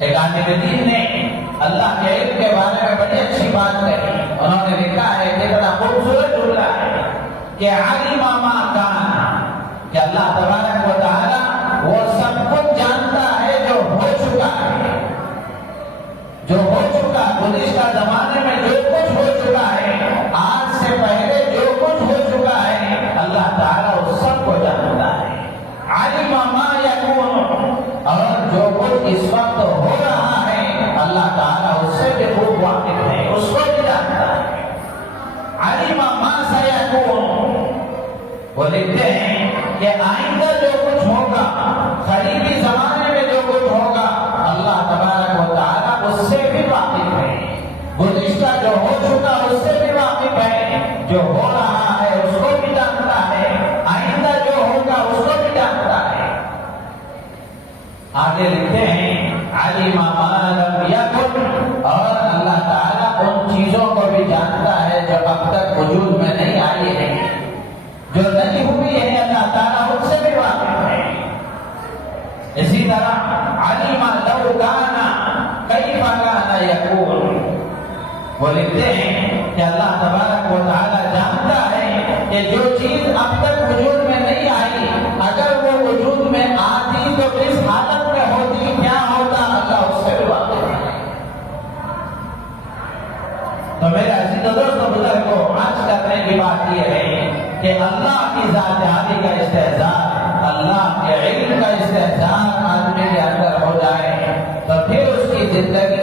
ایک عالم دین نے اللہ کے علم کے بارے میں بڑی اچھی بات کہی. انہوں نے لکھا ہے کتنا خوبصورت جملہ ہے کہ علم ما کان، کہ اللہ تبارک و تعالی وہ سب کچھ جانتا ہے جو ہو چکا ہے، جو ہو چکا گزشتہ زمانے میں جو کچھ ہو چکا ہے، آج سے پہلے جو کچھ ہو چکا ہے، اللہ تعالیٰ اس سب کو جانتا ہے. علم ما یکون، اور جو کچھ اس وقت ہو رہا ہے اللہ تعالیٰ اس سے بھی خوب واقف ہے، اس کو بھی جانتا ہے. علم ما سیکون، وہ لکھتے ہیں کہ آئندہ جو کچھ ہوگا، قریبی زمانے میں جو کچھ ہوگا، اللہ تبارک و تعالیٰ اس سے بھی واقف ہے. گزشتہ جو ہو چکا اس سے بھی واقف ہے، جو ہو رہا ہے اس کو بھی جانتا ہے، آئندہ جو ہوگا اس کو بھی جانتا ہے. آگے لکھتے ہیں علم ما لم یکن، اور اللہ تعالیٰ ان چیزوں کو بھی جانتا ہے جو اب تک وجود میں نہیں آئی ہیں، جو نہیں ہوئی ہے، اللہ تعالیٰ ان سے بھی واقف ہے. اسی طرح علم لو کان کیف کان یکون، وہ لکھتے ہیں کہ اللہ تبارک و تعالیٰ جانتا ہے کہ جو چیز اب تک وجود میں نہیں آئی، اگر وہ وجود میں آتی تو کس حالت میں ہوتی، کیا ہوتا، اللہ اس سے بھی واقف ہے. تو میرے عزیز دوستو بزرگوں، آج کرنے کی بات یہ ہے کہ اللہ کی ذات عالی کا استحضار، اللہ کے علم کا استحضار آدمی کے اندر ہو جائے تو پھر اس کی زندگی